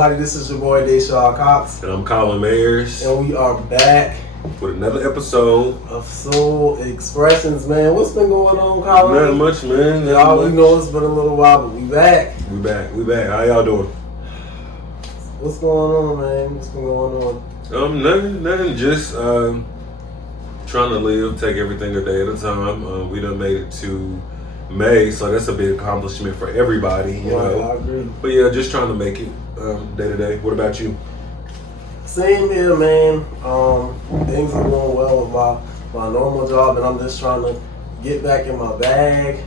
everybody? This is your boy Deshaun Cox. And I'm Colin Mayers. And we are back with another episode of Xpressions, man. What's been going on, Colin? Not much, man. Y'all, we know it's been a little while, but we back. We back. How y'all doing? What's going on, man? What's been going on? Nothing. Just trying to live, take everything a day at a time. We done made it to May, so that's a big accomplishment for everybody, you know. I agree. But yeah, just trying to make it day to day. What about you? Same here, man. Things are going well with my normal job, and I'm just trying to get back in my bag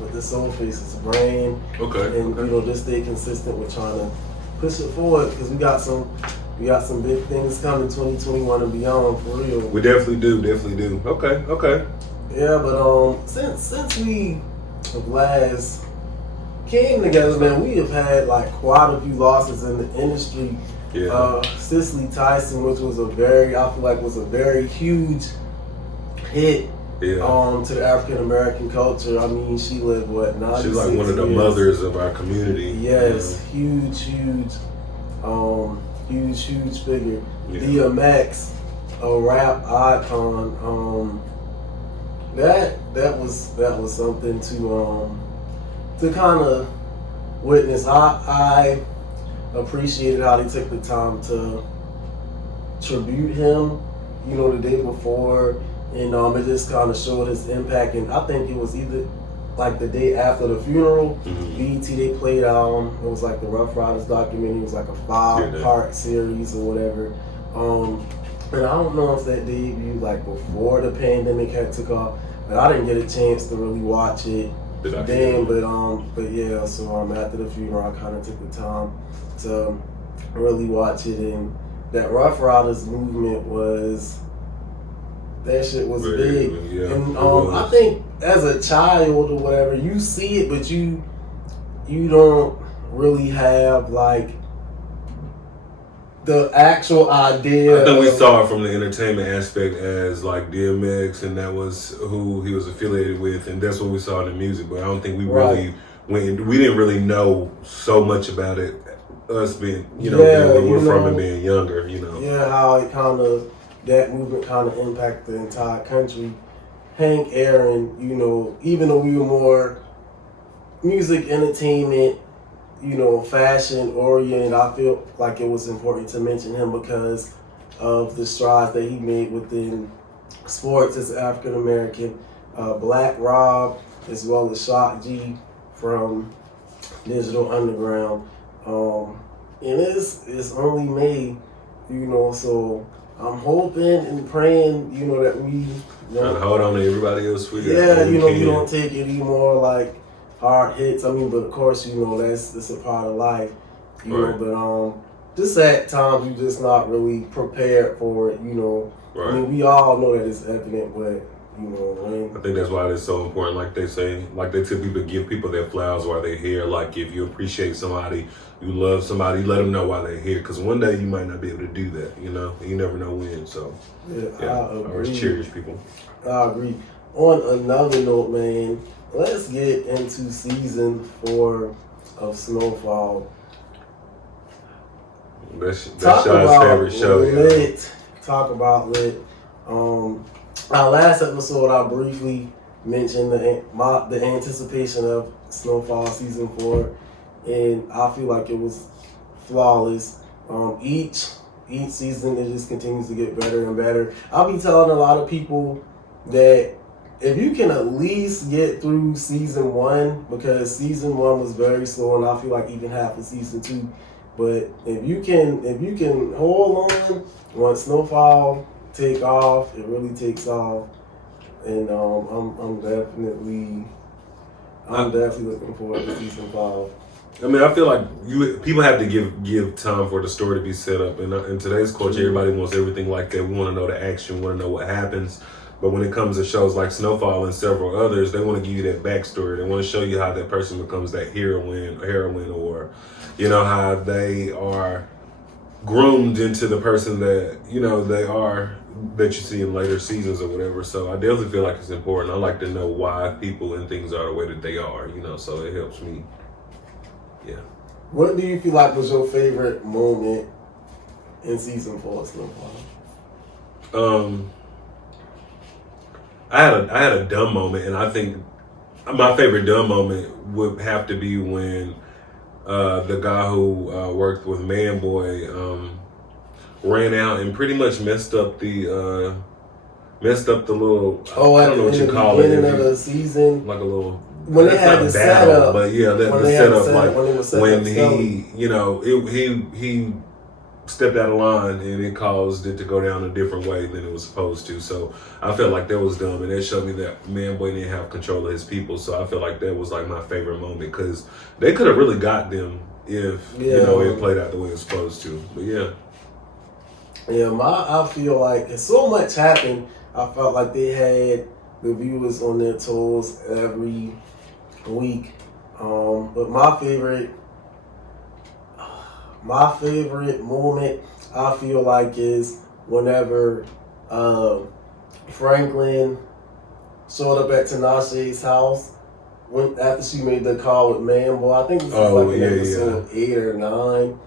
with the Soulfaces brand. Okay. And you know, just stay consistent with trying to push it forward because we got some big things coming 2021 and beyond for real. We definitely do. Okay. Yeah, but since we last came together, man, we have had like quite a few losses in the industry. Yeah. Cicely Tyson, which was a very huge hit. Yeah. To the African American culture. I mean, she lived 96 She's like one of the years. mothers of our community. Yes, huge figure. Yeah. DMX, a rap icon. That was something to kind of witness. I appreciated how they took the time to tribute him, you know, the day before, and it just kind of showed his impact. And I think it was either like the day after the funeral, BET, they played it was like the Rough Riders documentary. It was like a 5-part series or whatever. And I don't know if that debuted like before the pandemic had took off, but I didn't get a chance to really watch it then. But yeah, so after the funeral, I kind of took the time to really watch it, and that Rough Riders movement that shit was big. Yeah, and I think as a child or whatever, you see it, but you don't really have like the actual idea. I think we saw it from the entertainment aspect as like DMX, and that was who he was affiliated with, and that's what we saw in the music. But I don't think we really we didn't really know so much about it. Us being, where we're from and being younger, Yeah, how it that movement kind of impacted the entire country. Hank Aaron, even though we were more music, entertainment, fashion oriented, I feel like it was important to mention him because of the strides that he made within sports as African American. Black Rob, as well as Shock G from Digital Underground. And it's only May, so I'm hoping and praying, that we trying to hold on to everybody else. We don't take any more like hard hits. I mean, but of course, that's a part of life, right. But just at times you just not really prepared for it, Right. I mean, we all know that it's evident, but I think that's why it's so important. Like they say, like they tell people to give people their flowers while they're here. Like if you appreciate somebody, you love somebody, let them know why they're here. Because one day you might not be able to do that. You never know when. So I always cherish people. I agree. On another note, man, let's get into season 4 of Snowfall. That's Shaw's favorite show. Lit. Talk about lit. Our last episode, I briefly mentioned the anticipation of Snowfall season 4, and I feel like it was flawless. Each season, it just continues to get better and better. I'll be telling a lot of people that if you can at least get through season 1, because season 1 was very slow, and I feel like even half of season 2. But if you can hold on, once Snowfall take off, it really takes off, and I'm definitely looking forward to season 5. I mean, I feel like people have to give time for the story to be set up. And in today's culture, everybody wants everything like that. We want to know the action, we want to know what happens. But when it comes to shows like Snowfall and several others, they want to give you that backstory. They want to show you how that person becomes that heroine, or how they are groomed into the person that they are, that you see in later seasons or whatever. So I definitely feel like it's important. I like to know why people and things are the way that they are, so it helps me. Yeah. What do you feel like was your favorite moment in season 4 of Snowfall? I had a dumb moment, and I think my favorite dumb moment would have to be when the guy who worked with Manboy ran out and pretty much messed up the little. I don't know what you call it. Beginning of the season, like a little. When they had the setup, but yeah, the setup, like when he, you know, he stepped out of line and it caused it to go down a different way than it was supposed to. So I felt like that was dumb, and that showed me that Manboy didn't have control of his people. So I feel like that was like my favorite moment because they could have really got them if you know it played out the way it was supposed to. But yeah. Yeah, I feel like so much happened. I felt like they had the viewers on their toes every week. But my favorite moment I feel like is whenever Franklin showed up at Tinashe's house after she made the call with Manboy. I think this was like in episode 8 or 9.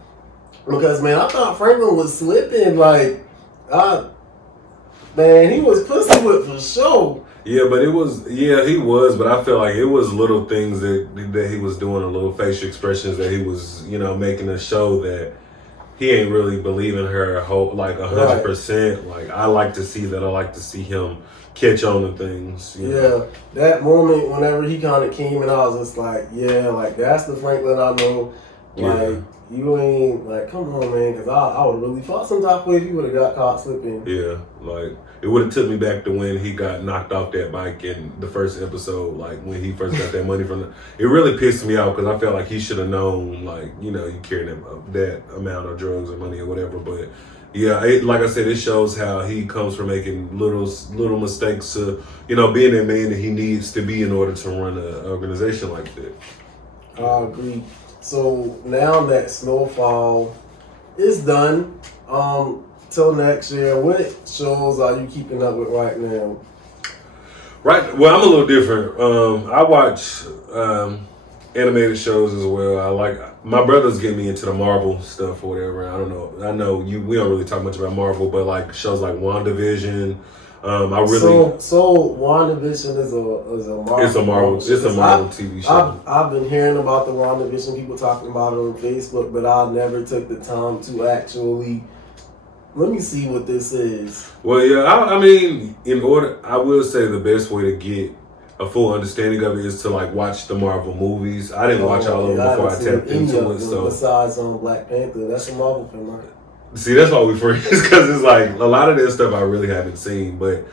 Because, man, I thought Franklin was slipping. Like, man, he was pussy whipped for sure. Yeah, but he was, but I feel like it was little things that he was doing, a little facial expressions that he was, you know, making to show that he ain't really believing her like 100%. Like, I like to see that. I like to see him catch on to things. You know? That moment whenever he kind of came and I was just like, like, that's the Franklin I know. Like, you ain't, like, come on, man, because I would have really fought some type of way if he would have got caught slipping. Yeah, like, it would have took me back to when he got knocked off that bike in the first episode, like, when he first got that money from it really pissed me off because I felt like he should have known, like, you know, you carrying that amount of drugs or money or whatever, but yeah, like I said, it shows how he comes from making little mistakes to, you know, being that man that he needs to be in order to run an organization like that. I agree. So now that Snowfall is done, till next year, what shows are you keeping up with right now? Right. Well, I'm a little different. I watch animated shows as well. I like my brother's getting me into the Marvel stuff or whatever. I don't know. I know we don't really talk much about Marvel, but like shows like WandaVision. So WandaVision is a Marvel. It's a Marvel TV show. I've been hearing about the WandaVision, people talking about it on Facebook, but I never took the time to actually let me see what this is. Well, yeah, I mean, I will say the best way to get a full understanding of it is to like watch the Marvel movies. I didn't watch all of them before I tapped into it. So besides Black Panther, that's a Marvel film, right? See, that's why we friends, because it's like a lot of that stuff I really haven't seen. But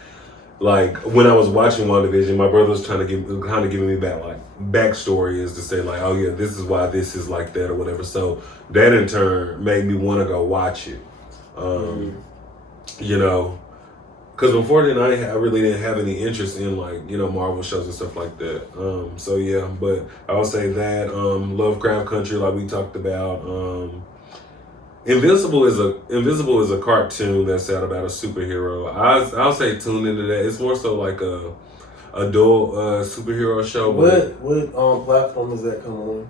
like when I was watching WandaVision, my brother was trying to giving me back like backstory is to say like, oh yeah, this is why this is like that or whatever. So that in turn made me want to go watch it. You know, because before then I really didn't have any interest in like, you know, Marvel shows and stuff like that. So yeah, but I would say that Lovecraft Country, like we talked about. Invisible is a cartoon that's out about a superhero. I'll say tune into that. It's more so like a adult superhero show. What platform is that coming on?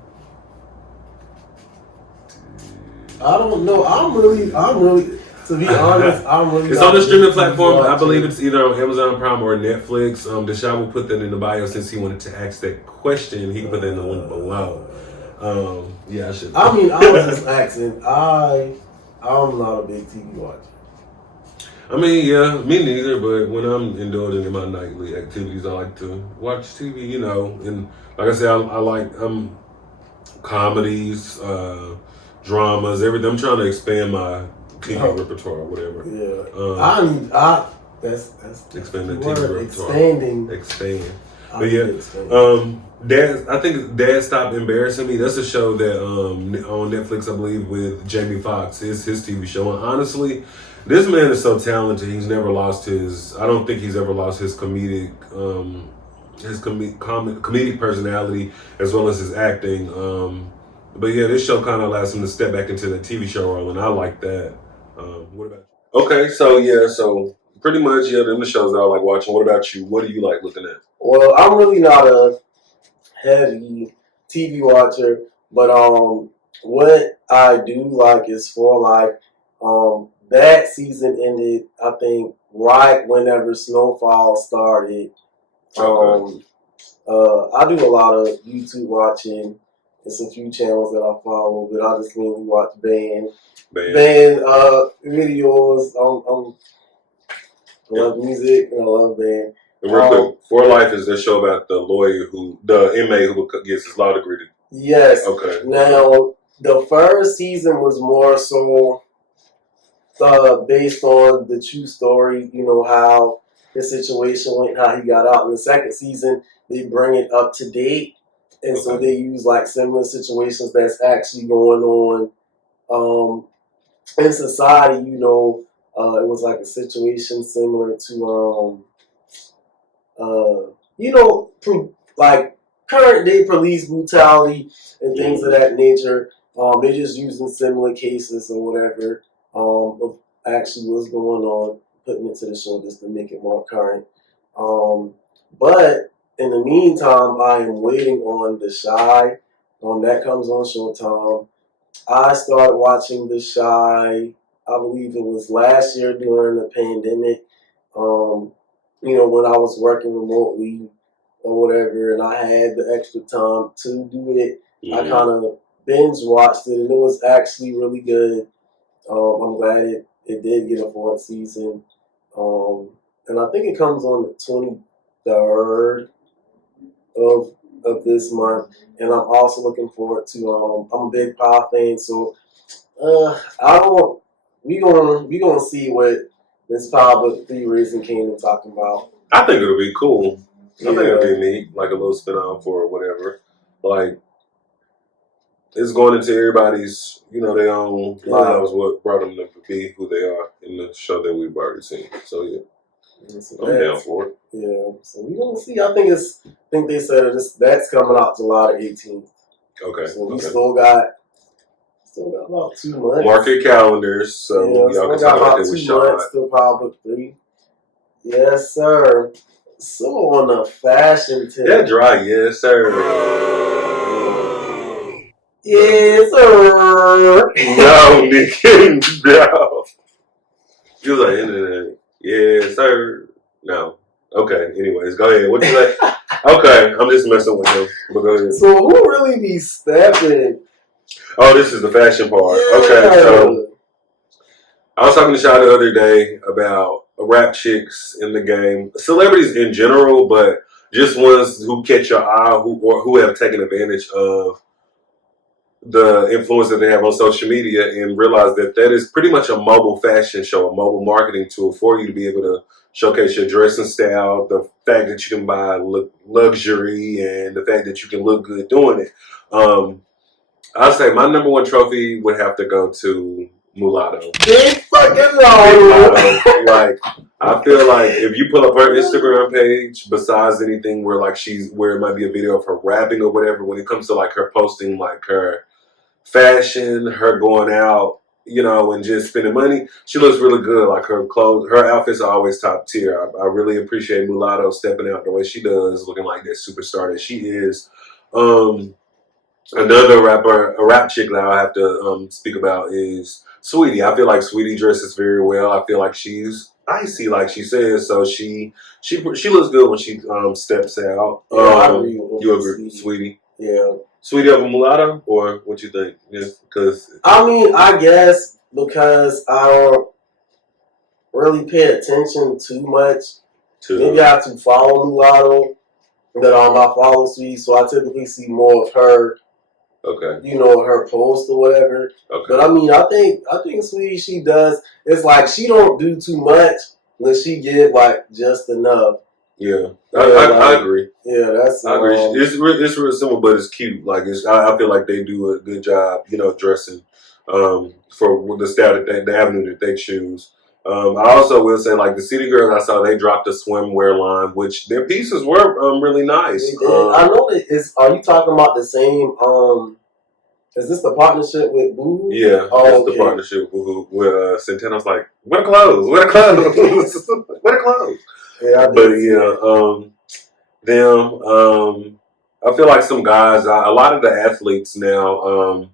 I don't know. I'm really to be honest, I'm really. It's on the streaming platform. I believe it's either on Amazon Prime or Netflix. Deshaun will put that in the bio since he wanted to ask that question. He can put that in the link below. Yeah, I should. I mean, I was just asking. I'm not a big TV watcher. I mean, yeah, me neither. But when I'm indulging in my nightly activities, I like to watch TV. You know, and like I said, I like comedies, dramas, everything. I'm trying to expand my TV repertoire or whatever. Yeah, that's expand the TV repertoire. Expand. But yeah, I think Dad Stopped Embarrassing Me. That's a show that on Netflix, I believe, with Jamie Foxx. It's his TV show. And honestly, this man is so talented. He's never lost I don't think he's ever lost his comedic personality as well as his acting. But yeah, this show kind of allows him to step back into the TV show role, and I like that. What about you? Okay, so pretty much, them the shows that I like watching. What about you? What do you like looking at? Well, I'm really not a heavy TV watcher, but what I do like is For Life. That season ended, I think, right whenever Snowfall started. Okay. I do a lot of YouTube watching. There's a few channels that I follow, but I just mainly watch band videos. I love music and I love band. And real quick, For Life is the show about the inmate who gets his law degree. Yes. Okay. Now, the first season was more so based on the true story, how his situation went, how he got out. In the second season, they bring it up to date. And so they use like similar situations that's actually going on in society. It was like a situation similar to, like current day police brutality and things of that nature. They're just using similar cases or whatever of actually what's going on, putting it to the show just to make it more current. But in the meantime, I am waiting on The Shy. That comes on Showtime. I started watching The Shy, I believe it was last year during the pandemic. When I was working remotely or whatever, and I had the extra time to do it, I kind of binge watched it, and it was actually really good. I'm glad it did get a fourth season. And I think it comes on the 23rd of this month. And I'm also looking forward to I'm a big Power fan, so I don't we gonna see what this Power Book 3 Raising Kingdom talking about. I think it'll be cool. I think it'll be neat, like a little spin-off or whatever. Like, it's going into everybody's, their own lives, what brought them to be who they are in the show that we've already seen. So, yeah. So I'm down for it. Yeah. So we're going to see. I think they said that's coming out July the 18th. Okay. So we still got about 2 months. Mark your calendars, so y'all can talk about it with Sean. Still Power Book 3. Yes, sir. So on the fashion tip. That dry, yes, sir. Yes, sir. No, Nick. No. You was like, internet. Yes, sir. No. Okay, anyways, go ahead. What you say? Okay, I'm just messing with him. But go ahead. So who really be stepping? Oh, this is the fashion part. Yeah. Okay, so I was talking to Sha the other day about rap chicks in the game, celebrities in general, but just ones who catch your eye, who have taken advantage of the influence that they have on social media, and realize that is pretty much a mobile fashion show, a mobile marketing tool for you to be able to showcase your dressing style, the fact that you can buy luxury, and the fact that you can look good doing it. I'd say my number one trophy would have to go to Mulatto. Big fucking Mulatto. Like, I feel like if you pull up her Instagram page, besides anything where it might be a video of her rapping or whatever, when it comes to like her posting like her fashion, her going out, and just spending money, she looks really good. Like her clothes, her outfits are always top tier. I really appreciate Mulatto stepping out the way she does, looking like that superstar that she is. Another rap chick that I have to speak about is Sweetie. I feel like Sweetie dresses very well. I feel like she's icy, like she says. So she looks good when she steps out. Yeah, I agree. You agree, Sweetie? Yeah. Sweetie over Mulatto, or what you think? Yes, because I guess because I don't really pay attention too much. Maybe I have to follow Mulatto, but I follow Sweetie, so I typically see more of her. Okay. Her post or whatever. Okay. But I think Sweetie, she does. It's like she don't do too much, but she give like just enough. Yeah, I agree. Yeah, I agree. It's real simple, but it's cute. Like I feel like they do a good job, dressing for the style the avenue that they choose. I also will say, like the City Girls, I saw they dropped a swimwear line, which their pieces were really nice. I know that are you talking about the same? Is this the partnership with Boohoo? Yeah, it's the partnership with Boohoo. Where Centeno's like, where the clothes? Where the clothes? Where the clothes? Yeah, them. I feel like some guys, a lot of the athletes now,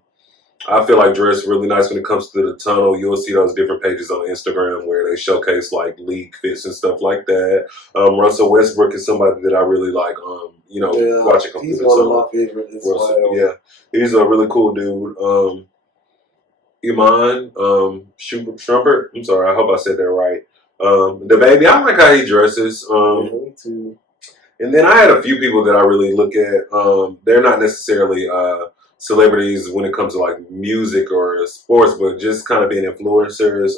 I feel like dress really nice when it comes to the tunnel. You'll see those different pages on Instagram where they showcase like league fits and stuff like that. Russell Westbrook is somebody that I really like. Watching him. He's one of my favorites as well. Yeah, he's a really cool dude. Iman Shumpert. I'm sorry, I hope I said that right. The baby, I like how he dresses. Me too. And then I had a few people that I really look at. They're not necessarily celebrities when it comes to like music or sports, but just kind of being influencers.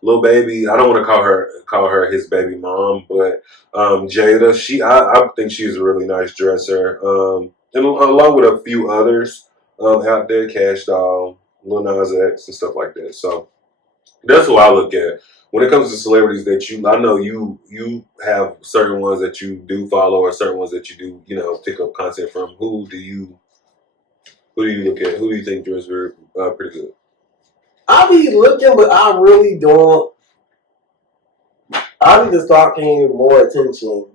Lil Baby, I don't want to call her his baby mom, but Jada, I think she's a really nice dresser. And along with a few others out there, Cash Doll, Lil Nas X, and stuff like that. So that's who I look at. When it comes to celebrities that I know you have certain ones that you do follow or certain ones that you do, pick up content from. Who do you look at? Who do you think dress very pretty good? I be looking, but I really don't. I need to start paying more attention.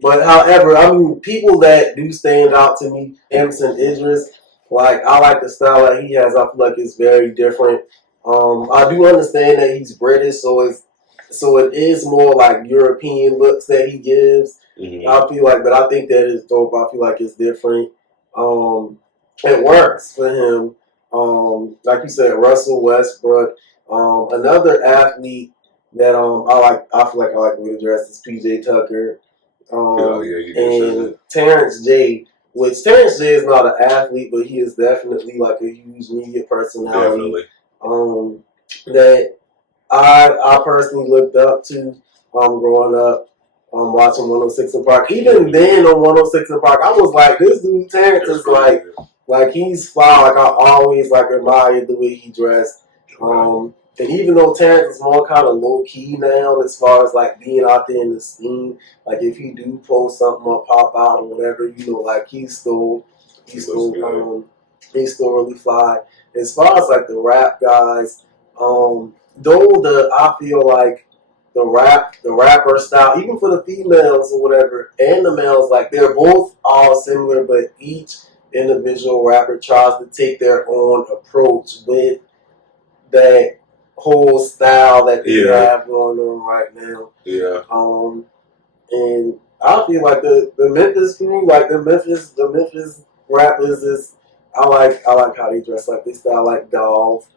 But however, I mean, people that do stand out to me, Emerson Idris, like I like the style that he has. I feel like it's very different. I do understand that he's British, so it is more like European looks that he gives. Mm-hmm. I feel like, but I think that is dope. I feel like it's different. It works for him. Like you said, Russell Westbrook. Another athlete that I feel like I like the way he dresses, PJ Tucker. And Terrence J. Which Terrence J is not an athlete, but he is definitely like a huge media personality. Definitely. That I personally looked up to growing up, watching 106 in Park. Even then on 106 in Park, I was like, this dude Terrence is like he's fly. Like I always like admired the way he dressed. And even though Terrence is more kind of low key now, as far as like being out there in the scene, like if he do post something or pop out or whatever, like he's still really fly. As far as like the rap guys, I feel like the rapper style, even for the females or whatever, and the males, like they're both all similar, but each individual rapper tries to take their own approach with that whole style that they have going on right now. Yeah. And I feel like the Memphis crew, like the Memphis rappers is. I like how they dress, like they style like Dolph.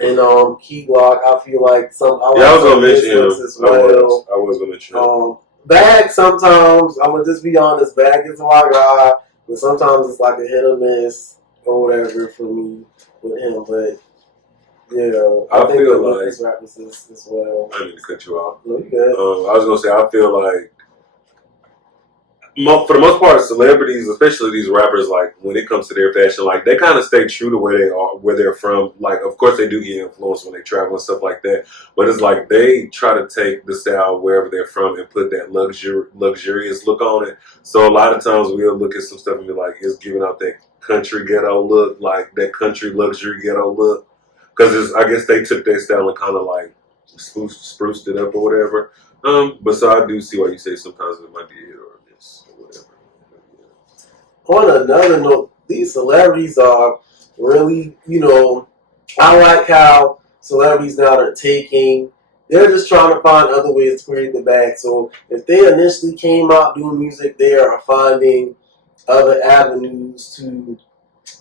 And Key Glock, I feel like I was gonna mention him as well. I was gonna mention him. Bag sometimes, I'm gonna just be honest, Bag is my guy, but sometimes it's like a hit or miss or whatever for me with him. But I think feel like rappers as well. I need to cut you off. No, you good. I was gonna say I feel like for the most part, celebrities, especially these rappers, like when it comes to their fashion, like they kind of stay true to where they are, where they're from. Like, of course, they do get influenced when they travel and stuff like that. But it's like they try to take the style wherever they're from and put that luxurious look on it. So a lot of times we'll look at some stuff and be like, it's giving out that country ghetto look, like that country luxury ghetto look. Because I guess they took their style and kind of like spruced it up or whatever. But so I do see why you say sometimes it might be it or this or whatever. On another note, these celebrities are really, I like how celebrities now are they're just trying to find other ways to create the bag. So if they initially came out doing music, they are finding other avenues to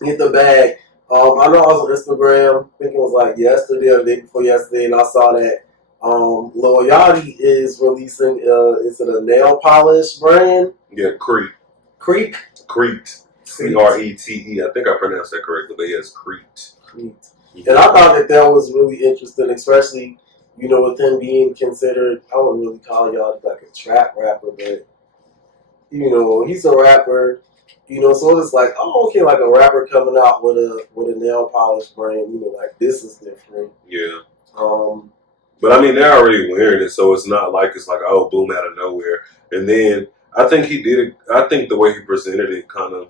get the bag. I know I was on Instagram, I think it was like yesterday or the day before yesterday, and I saw that Lil Yachty is releasing, is it a nail polish brand? Yeah, Crete. Crete? Crete. C-R-E-T-E. I think I pronounced that correctly, but yes, Crete. Mm-hmm. And I thought that was really interesting, especially, with him being considered, I wouldn't really call Yachty like a trap rapper, but, he's a rapper. So it's like, oh, okay, like a rapper coming out with a nail polish brand, like this is different. Yeah. But I mean, they're already wearing it, so it's not like it's like, oh, boom, out of nowhere. And then I think he did it. I think the way he presented it kind of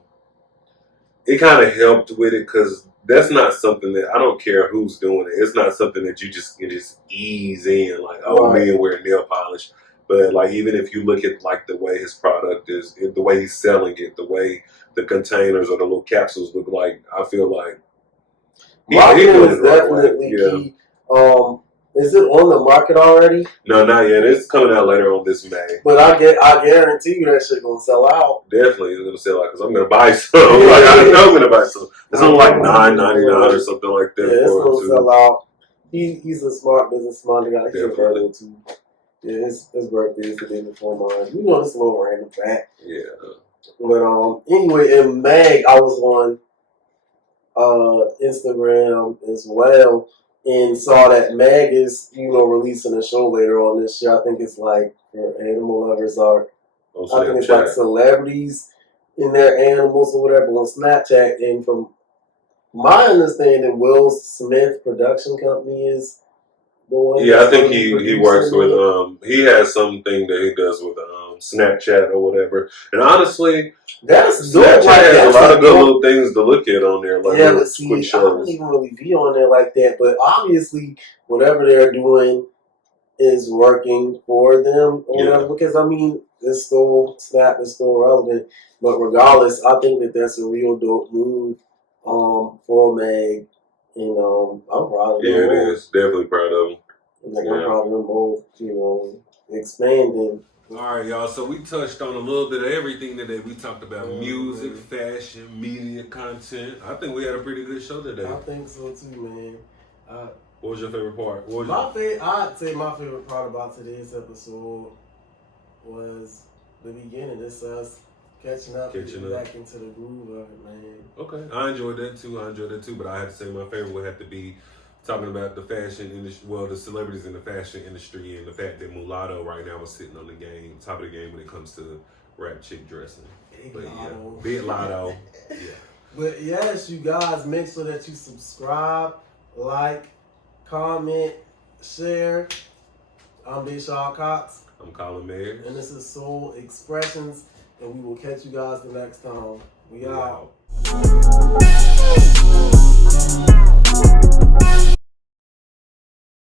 helped with it, because that's not something that, I don't care who's doing it. It's not something that you just can just ease in, like, oh, right. Me and wear nail polish. But like, even if you look at like the way his product is, the way he's selling it, the way the containers or the little capsules look like, I feel like Marketing doing is it the right way. definitely key. Is it on the market already? No, not yet. It's coming out later on this May. But I guarantee you that shit gonna sell out. Definitely, it's gonna sell out because I'm gonna buy some. Like I know I'm gonna buy some. It's only like $9.99 or something like that. Yeah, it's gonna sell out. He's a smart businessman. Guy. He's a birthday too. Yeah, his birthday is the day before mine. You know, this little random fact. Yeah. But anyway, in Mag, I was on Instagram as well and saw that Mag is, releasing a show later on this year. I think it's like for animal lovers or I think it's like celebrities in their animals or whatever on Snapchat. And from my understanding, Will Smith production company is the one. Yeah, I think he works with he has something that he does with Snapchat or whatever. And honestly, Snapchat has a lot of good little things to look at on there. Like but see, I don't even really be on there like that. But obviously, whatever they're doing is working for them or whatever. Because I mean, it's still Snap is still relevant. But regardless, I think that that's a real dope move for Meg. I'm proud of them. Yeah, it is. Definitely proud of them. I'm proud of them both, expanding. All right, y'all. So we touched on a little bit of everything today. We talked about music, fashion, media, content. I think we had a pretty good show today. I think so too, man. What was your favorite part? I'd say my favorite part about today's episode was the beginning. It's us catching up. Back into the groove of it, man. Okay, I enjoyed that too. But I had to say my favorite would have to be talking about the fashion industry, the celebrities in the fashion industry, and the fact that Mulatto right now is sitting on top of the game when it comes to rap chick dressing. Big Lotto. Yeah. But yes, you guys, make sure that you subscribe, like, comment, share. I'm Big Shaw Cox. I'm Colin Mayers. And this is Soul Xpressions, and we will catch you guys the next time. We out.